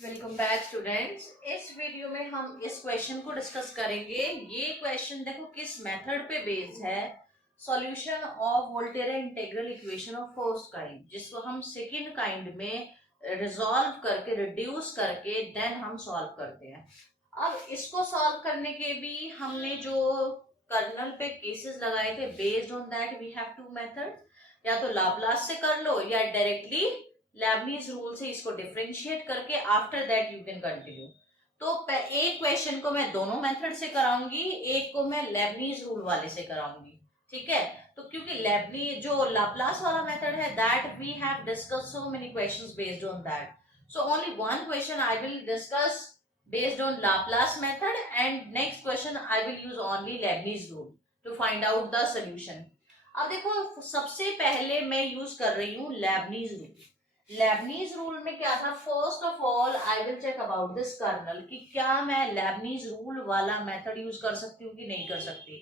Welcome back students. इस video में हम इस क्वेश्चन को डिस्कस करेंगे। ये क्वेश्चन देखो किस मेथड पे बेस्ड है। Solution of Volterra integral equation of first kind, जिसको हम सेकंड काइंड में रिजॉल्व करके रिड्यूस करके देन हम सॉल्व करते हैं। अब इसको सॉल्व करने के भी हमने जो कर्नल पे केसेस लगाए थे, based on that we have two method. या तो लाप्लास से कर लो या डायरेक्टली लेबनीज रूल से इसको डिफरेंशिएट करके after that you can continue. तो एक क्वेश्चन को मैं दोनों मेथड से कराऊंगी, एक को मैं लेबनीज रूल वाले से कराऊंगी। ठीक है, तो क्योंकि लेबनी जो लाप्लास वाला मेथड है that we have discuss so many questions based on that, so only one question I will discuss based on Laplace method, and next question I will use only Leibniz rule to find out the solution. अब देखो सबसे पहले मैं use कर रही हूँ Lebanese rule. Leibniz rule में क्या था, first of all I will check about this kernel कि क्या मैं लेबनीज रूल वाला मेथड यूज कर सकती हूँ कि नहीं कर सकती।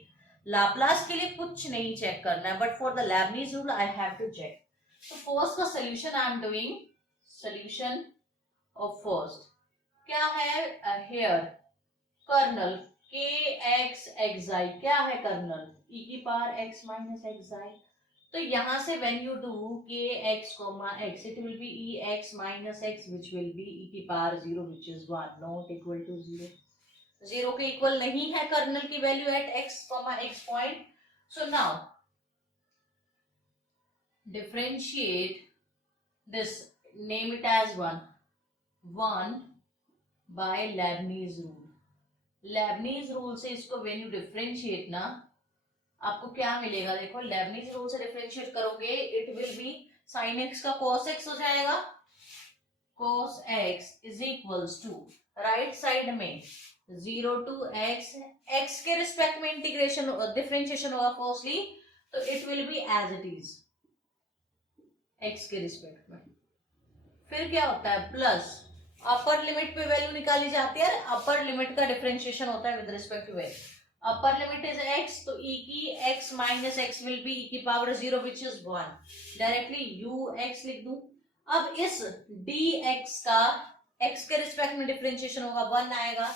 लाप्लास के लिए कुछ नहीं चेक करना है, but for the Leibniz rule I have to check. तो फर्स्ट का solution I am doing solution of first क्या है हेयर कर्नल के एक्स एक्साई। क्या है कर्नल ई की पावर एक्स माइनस एक्साई। तो यहां से when you do K x comma x it will be e x minus x which will be e की power 0 which is 1 not equal to 0। 0 के equal नहीं है कर्नल की value at x comma x point. So now differentiate this, name it as 1 by Leibniz rule. Leibniz rule से इसको when you differentiate ना, आपको क्या मिलेगा, देखो लेबनीज रूल से डिफरेंशिएट करोगे it will be sine x का कॉस एक्स हो जाएगा। Cos x is equals to right side में 0 टू एक्स, एक्स के रिस्पेक्ट में इंटीग्रेशन डिफरेंशिएशन होगा फर्स्टली, तो it will be as it is x के रिस्पेक्ट में। फिर क्या होता है प्लस अपर लिमिट पे वैल्यू निकाली जाती है, अपर लिमिट का डिफरेंशिएशन होता है with respect to x. Upper limit is x, तो ई की x minus x will be e की power 0 which is 1। Directly u x लिख दूं। अब इस डी एक्स का एक्स के रिस्पेक्ट में डिफरेंशिएशन होगा 1 आएगा।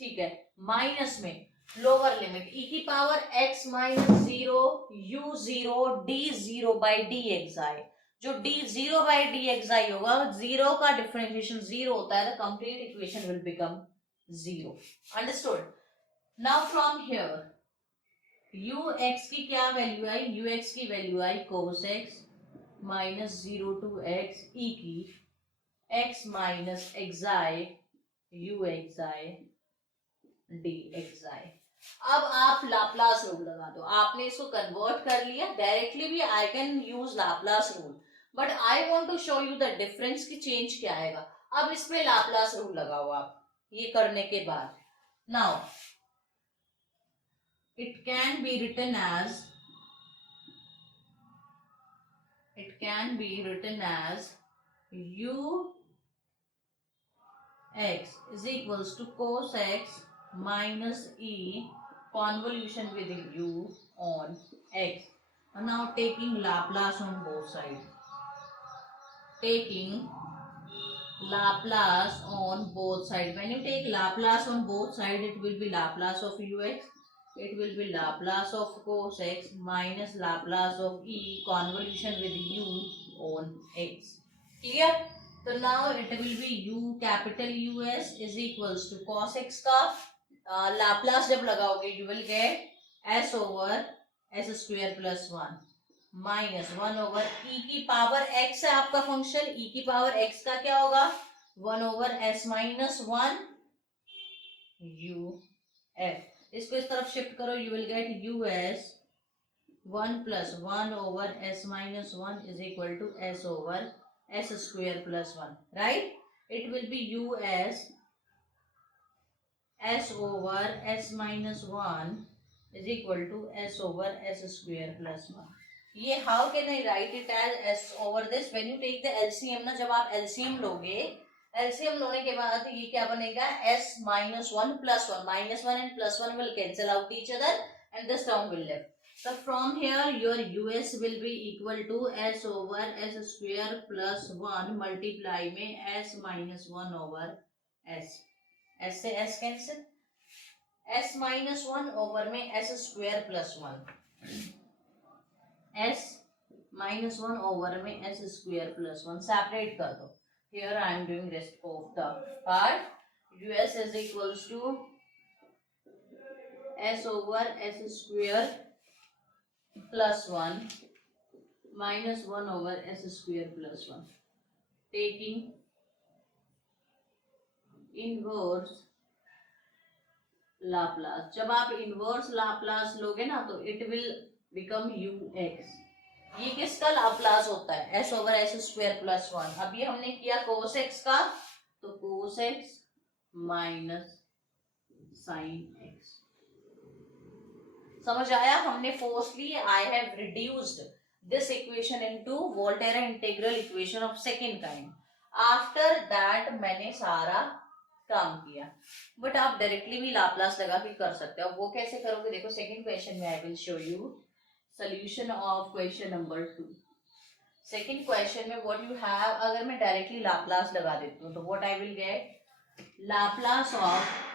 ठीक है, माइनस में लोअर लिमिट ई की power x minus 0 u 0 d 0 by d x आई। जो d 0 बाई डी एक्स आई होगा, 0 का डिफरेंशिएशन 0 होता है, the complete equation will become 0। Understood. Now from here u x की क्या वैल्यू आई, यू एक्स की वैल्यू आई cos x minus 0 to x e की एक्स माइनस एक्स आई यू एक्स आई डी एक्स आई। अब आप लाप्लास रूल लगा दो, आपने इसको कन्वर्ट कर लिया। डायरेक्टली भी I can use Laplace rule, but I want to show you the difference की चेंज क्या आएगा। अब इस पे लाप्लास रूल लगाओ आप ये करने के बाद। Now it can be written as u x is equals to cos x minus e convolution with u on x. And now taking Laplace on both sides. Taking Laplace on both sides. When you take Laplace on both sides, it will be Laplace of ux. It will be Laplace of cos x minus Laplace of e convolution with u on x. Clear? So now it will be u capital US is equals to cos x का Laplace जब लगाओगे you will get s over s square plus 1 minus 1 over e की power x है आपका function, e की power x का क्या होगा 1 over s minus 1 u f। इसको इस तरफ शिफ्ट करो, you will get us 1 plus 1 over s minus 1 is equal to s over s square plus 1, right? It will be u as s over s minus 1 is equal to s over s square plus 1. ये how can I write it as s over this? When you take the LCM ना, जब आप LCM लोगे, LCM लोने के बाद ये क्या बनेगा s minus 1 plus 1, minus 1 and plus 1 will cancel out each other and this term will left. So from here your US will be equal to S over S square plus 1 multiply में S minus 1 over S. S से S cancel, S minus 1 over में S square plus 1, S minus 1 over में S square plus 1 separate कर दो. Here I am doing rest of the part. US is equals to S over S square plus 1 minus 1 over S square plus 1. Taking inverse Laplace. जब आप inverse Laplace लोगे ना तो it will become UX. ये किसका Laplace होता है? S over S square plus 1. अब ये हमने किया cos x का, तो cos x minus sin x. समझ आया? हमने firstly I have reduced this equation into Volterra integral equation of second kind. After that मैंने सारा काम किया. बट आप डायरेक्टली भी लाप्लास लगा के कर सकते हो. वो कैसे करोगे? देखो सेकंड क्वेश्चन में I will show you solution of question number 2. Second question में व्हाट यू हैव, अगर मैं डायरेक्टली लाप्लास लगा देती हूँ तो what I will get, Laplace of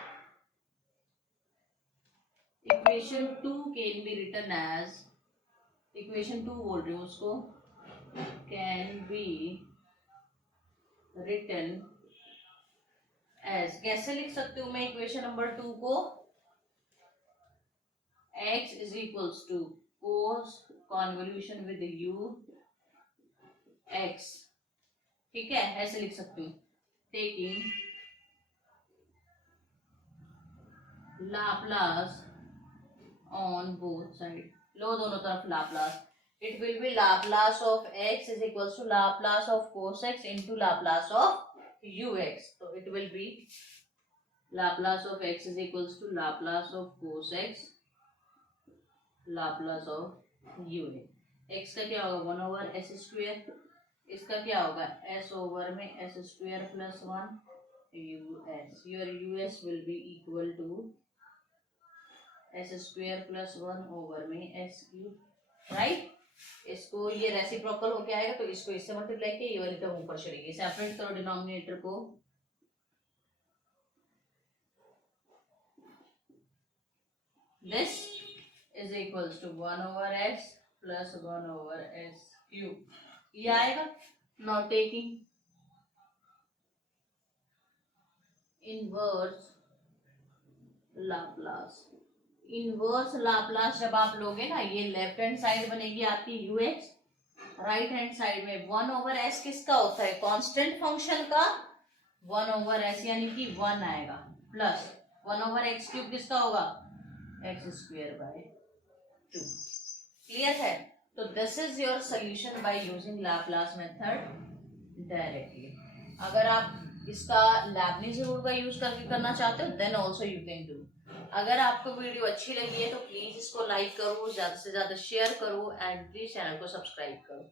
equation 2 can be written as, equation 2 बोल रही हूँ उसको, कैन बी रिटन एज, कैसे लिख सकती हूँ मैं इक्वेशन नंबर 2 को, x is equals to cos convolution with u x. ठीक है, ऐसे लिख सकती हूँ. Taking Laplace on both side, लो दोनों तरफ Laplace. it will be Laplace of x is equals to Laplace of cos x into Laplace of ux. so it will be Laplace of x is equals to Laplace of cos x Laplace of ux. x का क्या होगा 1 over s square, इसका क्या होगा s over में s square plus 1 us. your us will be equal to S square plus 1 over में S cube. Right, इसको ये रेसिप्रोकल होके आएगा तो इसको इससे मल्टीप्लाई किया, ये वाली टर्म ऊपर चलेगी. सेपरेट करो डिनोमिनेटर को. This is equals to 1 over s plus 1 over s cube. ये आएगा. Now taking inverse Laplace. Inverse Laplace जब आप लोगे ना, ये लेफ्ट हैंड साइड बनेगी आपकी ux, राइट हैंड साइड में 1 ओवर s किसका होता है? कांस्टेंट फंक्शन का 1 ओवर s यानी कि 1 आएगा, प्लस 1 ओवर x क्यूब किसका होगा? x square by 2. क्लियर है? तो this is your solution by using Laplace method directly. अगर आप इसका लेबनीज़ रूल का यूज करके करना चाहते हो then also you can do. अगर आपको वीडियो अच्छी लगी है तो प्लीज इसको लाइक करो, ज्यादा से ज्यादा शेयर करो एंड प्लीज चैनल को सब्सक्राइब करो.